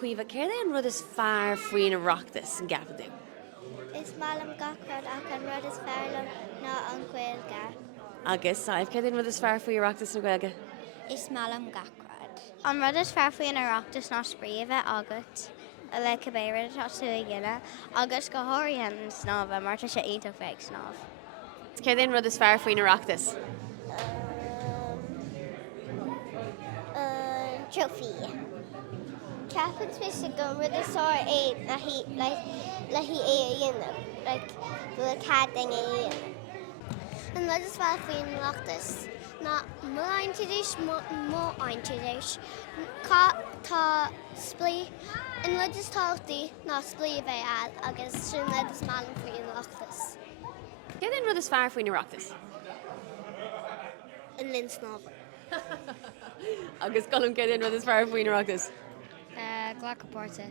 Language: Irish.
Cuiva, céir an rud is fearr faoin Oireachtas an gapadú. Is málam gacrad ach an rud is fearlam ná an ghfuilge. Agus saibh céir an rud is fearr faoin Oireachtas na Gaeilge. Is málam gacrad. An rud is fearr faoin Oireachtas ná spríomh agat le cabbéire tá tú i gile agus go háiríonn snámh mar tá sé ionach féag snámh. Céir an rud is fearr faoin Oireachtas. Trophy. Catholics wish to go with the sword aid that he like the cat thing and let us fall free in Loctus. Not more introduce more introduce. Ta splee and let us talk the not splee by August soon let us mal free in Loctus. Céir an rud is fearr faoin Oireachtas. And Lynn Snob. Agus colm céir an rud is fearr faoin Oireachtas. Glackaporta.